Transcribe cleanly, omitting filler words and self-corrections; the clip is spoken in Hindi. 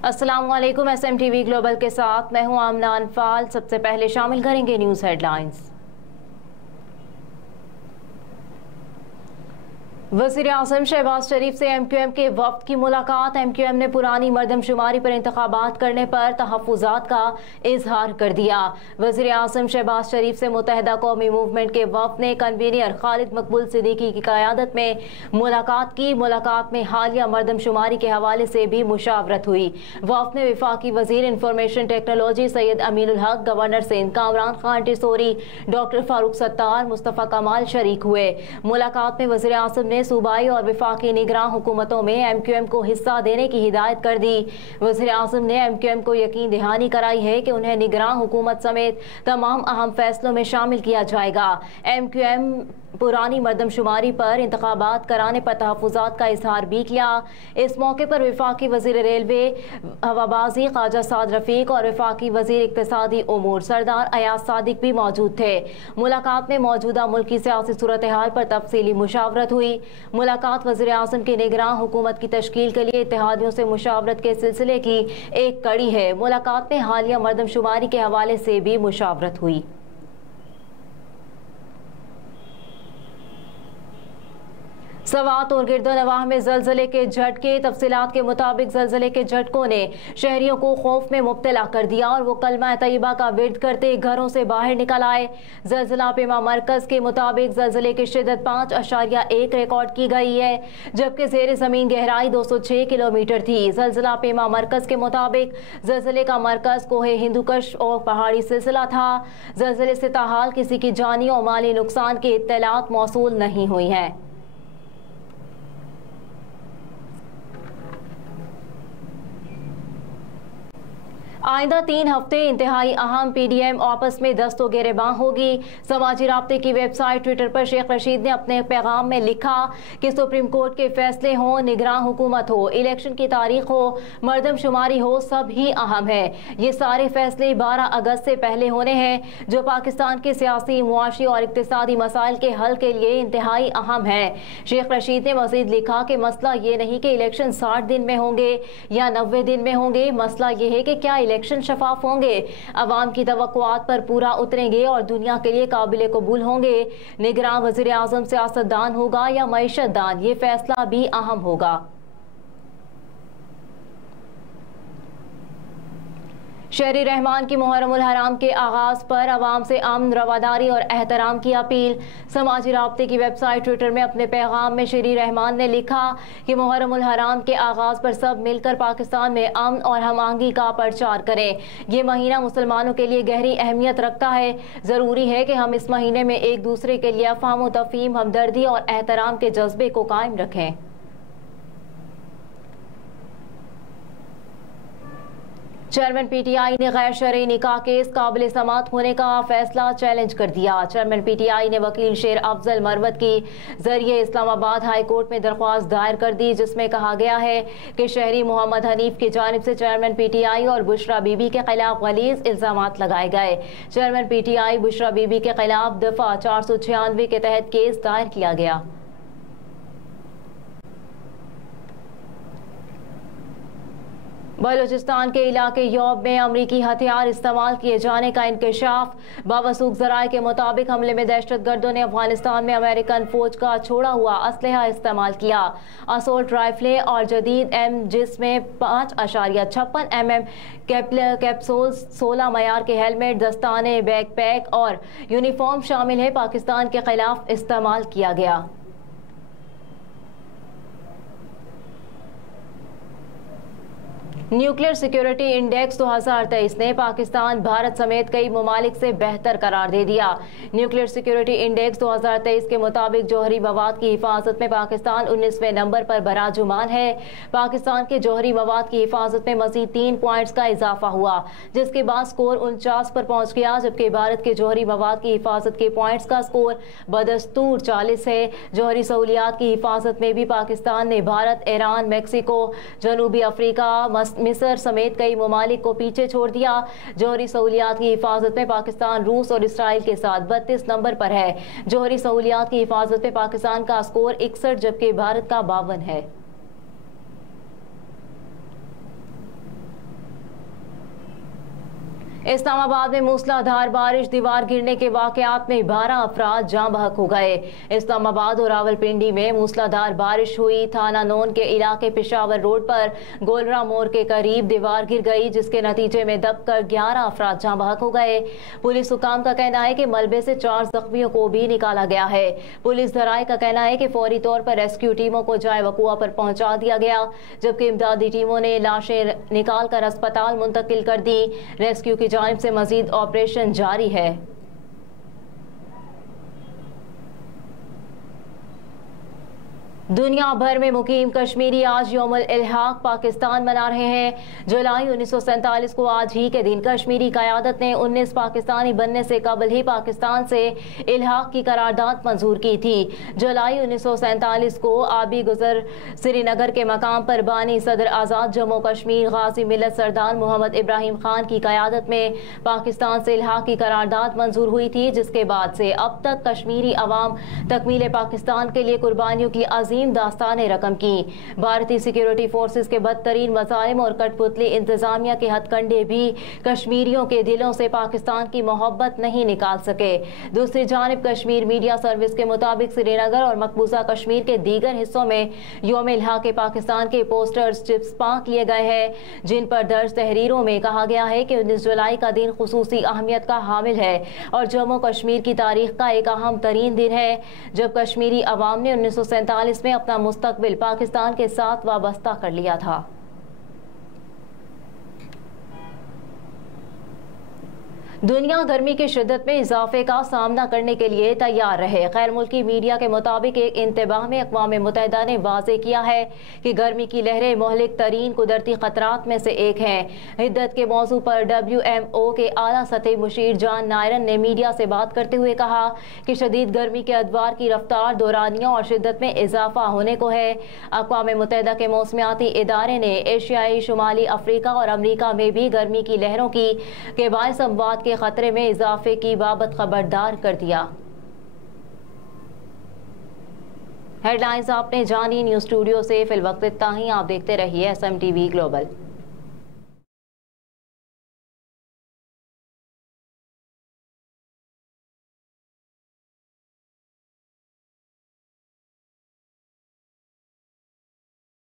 अस्सलाम वालेकुम। SMTV ग्लोबल के साथ मैं हूं आमना अनफाल। सबसे पहले शामिल करेंगे न्यूज़ हेडलाइंस। वज़ीर-ए-आज़म शहबाज शरीफ से MQM के वफ़द की मुलाकात। MQM ने पुरानी मरदमशुमारी पर इंतखाबात करने पर तहफ़्फ़ुज़ात का इजहार कर दिया। वज़ीर-ए-आज़म शहबाज शरीफ से मुत्तहिदा कौमी मूवमेंट के वफ़द ने कन्वीनर खालिद मकबूल सिद्दीकी की क़यादत में मुलाकात की। मुलाकात में हालिया मरदमशुमारी के हवाले से भी मुशावरत हुई। वफ़द में वफाकी वज़ीर इंफॉर्मेशन टेक्नोलॉजी सैयद अमीनुल हक, गवर्नर सिंध कामरान खान टिसोरी, डॉक्टर फारूक सत्तार, मुस्तफ़ा कमाल शरीक हुए। मुलाकात में वज़ीर-ए-आज़म ने सूबाई और वफाकी निगरान हुकूमतों में MQM को हिस्सा देने की हिदायत कर दी। वज़ीर-ए-आज़म ने MQM को यकीन दहानी कराई है कि उन्हें निगरान हुकूमत समेत तमाम अहम फैसलों में शामिल किया जाएगा। MQM पुरानी मरदमशुमारी पर इंतखाबात कराने पर तहफ़्फ़ुज़ात का इजहार भी किया। इस मौके पर वफाकी वज़ीर रेलवे हवाबाजी ख्वाजा साद रफ़ीक और वफाकी वज़ीर इक़्तिसादी उमूर सरदार अयाज सादिक भी मौजूद थे। मुलाकात में मौजूदा मुल्की सियासी सूरत हाल पर तफसीली मुशावरत हुई। मुलाकात वज़ीर-ए-आज़म की निगरान हुकूमत की तश्कील के लिए इत्तेहादियों से मुशावरत के सिलसिले की एक कड़ी है। मुलाकात में हालिया मरदमशुमारी के हवाले से भी मुशावरत हुई। सवात और गिरदोनवाह में ज़लज़ले के झटके। तफसीलात के मुताबिक ज़लज़ले के झटकों ने शहरियों को खौफ में मुब्तला कर दिया और वो कलमा तैयबा का विर्द करते घरों से बाहर निकल आए। ज़लज़ला पेमा मरकज़ के मुताबिक ज़लज़ले की शिद्दत 5.1 रिकॉर्ड की गई है, जबकि ज़ेर ज़मीन गहराई 206 किलोमीटर थी। ज़लज़ला पेमा मरकज़ के मुताबिक ज़लज़ले का मरकज़ कोहे हिंदुकश और पहाड़ी सिलसिला था। ज़लज़ले से ताहाल किसी की जानी और माली नुकसान की इत्तलात मौसूल नहीं हुई हैं। आइंदा 3 हफ्ते इंतहाई अहम PDM आपस में दस्तो गिरेबान होगी। समाजी राब्ते की वेबसाइट ट्विटर पर शेख रशीद ने अपने पैगाम में लिखा कि सुप्रीम कोर्ट के फैसले हो, निगरान हुकूमत हो, इलेक्शन की तारीख हो, मरदमशुमारी हो, सब ही अहम है। ये सारे फैसले 12 अगस्त से पहले होने हैं, जो पाकिस्तान के सियासी, मुआशी और इक्तिसादी मसाइल के हल के लिए इंतहाई अहम है। शेख रशीद ने मजीद लिखा कि मसला ये नहीं कि इलेक्शन 60 दिन में होंगे या 90 दिन में होंगे, मसला ये है कि क्या इलेक्शन शफाफ होंगे, अवाम की तवक्कुआत पर पूरा उतरेंगे और दुनिया के लिए काबिल कबूल होंगे। निगरान वज़ीर-ए-आज़म सियासतदान होगा या मईशतदान, ये फैसला भी अहम होगा। शहरी रहमान की मुहर्रमुल हराम के आगाज़ पर अवाम से अमन, रवादारी और एहतराम की अपील। समाजी राब्ते की वेबसाइट ट्विटर में अपने पैगाम में शहरी रहमान ने लिखा कि मुहर्रमुल हराम के आगाज़ पर सब मिलकर पाकिस्तान में अमन और हम-आहंगी का प्रचार करें। ये महीना मुसलमानों के लिए गहरी अहमियत रखता है। ज़रूरी है कि हम इस महीने में एक दूसरे के लिए अफ़हाम व तफ़हीम, हमदर्दी और एहतराम के जज्बे को कायम रखें। चेयरमैन PTI ने गैर शरई निकाह केस काबिल समात होने का फैसला चैलेंज कर दिया। चेयरमैन PTI ने वकील शेर अफजल मरवत की जरिए इस्लामाबाद हाई कोर्ट में दरख्वास्त दायर कर दी, जिसमें कहा गया है कि शहरी मोहम्मद हनीफ की जानिब से चेयरमैन PTI और बुशरा बीबी के खिलाफ गलीज इल्जामात लगाए गए। चेयरमैन PTI बुशरा बीबी के खिलाफ दफा 496 के तहत केस दायर किया गया। बलूचिस्तान के इलाके यौब में अमरीकी हथियार इस्तेमाल किए जाने का इंकशाफ। बावसूख ज़राए के मुताबिक हमले में दहशतगर्दों ने अफगानिस्तान में अमेरिकन फौज का छोड़ा हुआ असलहा इस्तेमाल किया। असोल्ट राइफलें और जदीद M, जिसमें 5.56 mm कैप्सूल्स, 16 मयार के हेलमेट, दस्ताने, बैकपैक और यूनिफॉर्म शामिल है, पाकिस्तान के खिलाफ इस्तेमाल किया गया। न्यूक्लियर सिक्योरिटी इंडेक्स 2023 ने पाकिस्तान, भारत समेत कई ममालिक से बेहतर करार दे दिया। न्यूक्लियर सिक्योरिटी इंडेक्स 2023 के मुताबिक जौहरी मवाद की हिफाजत में पाकिस्तान 19वें नंबर पर बराजुमान है। पाकिस्तान के जौहरी मवाद की हिफाजत में मजीद 3 पॉइंट्स का इजाफा हुआ, जिसके बाद स्कोर 49 पर पहुंच गया, जबकि भारत के जौहरी मवाद की हिफाजत के पॉइंट्स का स्कोर बदस्तूर 40 है। जौहरी सहूलियात की हिफाजत में भी पाकिस्तान ने भारत, ईरान, मैक्सिको, जनूबी अफ्रीका, मिस्र समेत कई ममालिक को पीछे छोड़ दिया। जौहरी सहूलियात की हिफाजत में पाकिस्तान रूस और इसराइल के साथ 32 नंबर पर है। जौहरी सहूलियात की हिफाजत में पाकिस्तान का स्कोर 61 जबकि भारत का 52 है। इस्लामाबाद में मूसलाधार बारिश, दीवार गिरने के वाकयात में 12 अफराद जाँ बहक हो गए। इस्लामाबाद और रावलपिंडी में मूसलाधार बारिश हुई। थाना नोन के इलाके पेशावर रोड पर गोलरा मोड़ के करीब दीवार गिर गई, जिसके नतीजे में दबकर 11 अफराद जाँ बहक हो गए। पुलिस हुकाम का कहना है कि मलबे से 4 जख्मियों को भी निकाला गया है। पुलिस जराये का कहना है कि फौरी तौर पर रेस्क्यू टीमों को जाए वकुआ पर पहुंचा दिया गया, जबकि इमदादी टीमों ने लाशें निकालकर अस्पताल मुंतकिल कर दी। रेस्क्यू की जानिब से मजीद ऑपरेशन जारी है। दुनिया भर में मुकीम कश्मीरी आज यौमुल इल्हाक पाकिस्तान मना रहे हैं। जुलाई 1947 को आज ही के दिन कश्मीरी क़यादत ने 19 पाकिस्तानी बनने से कबल ही पाकिस्तान से इल्हाक की करारदाद मंजूर की थी। जुलाई 1947 को आबी गुजर श्रीनगर के मकाम पर बानी सदर आज़ाद जम्मू कश्मीर गाजी मिलत सरदार मोहम्मद इब्राहिम खान की क़यादत में पाकिस्तान से इल्हाक की करारदाद मंजूर हुई थी, जिसके बाद से अब तक कश्मीरी अवाम तकमील पाकिस्तान के लिए कुर्बानियों की अजीम दास्ताने रकम की। भारतीय सिक्योरिटी फोर्सेस के बदतरीन मज़ालिम और कठपुतली इंतजामिया के हथकंडे भी कश्मीरियों के दिलों से पाकिस्तान की मोहब्बत नहीं निकाल सके। दूसरी जानिब कश्मीर मीडिया सर्विस के मुताबिक श्रीनगर और मकबूजा कश्मीर के दीगर हिस्सों में यौम इल्हाक पाकिस्तान के पोस्टर्स चिपक लिए गए हैं, जिन पर दर्ज तहरीरों में कहा गया है कि 19 जुलाई का दिन खुसूसी अहमियत का हामिल है और जम्मू कश्मीर की तारीख का एक अहम तरीन दिन है, जब कश्मीरी अवाम ने 1947 में अपना मुस्तकबिल पाकिस्तान के साथ वाबस्ता कर लिया था। दुनिया गर्मी की शिद्दत में इजाफे का सामना करने के लिए तैयार रहे। गैर मुल्की मीडिया के मुताबिक एक इंतबाह में अक़वाम मुत्तहिदा ने वाज़े किया है कि गर्मी की लहरें मोहलिक तरीन कुदरती ख़तरात में से एक हैं। हिद्दत के मौजू पर WMO के आला सतही मुशीर जॉन नायरन ने मीडिया से बात करते हुए कहा कि शदीद गर्मी के अदवार की रफ्तार, दौरानियों और शिद्दत में इजाफा होने को है। अक़वाम मुत्तहिदा के मौसमियाती इदारे ने एशियाई, शुमाली अफ्रीका और अमरीका में भी गर्मी की लहरों के बाइस अमवात के खतरे में इजाफे की बाबत खबरदार कर दिया। हेडलाइंस आपने जानी। न्यूज़ स्टूडियो से फिल वक्त इतना ही। आप देखते रहिए SMTV ग्लोबल।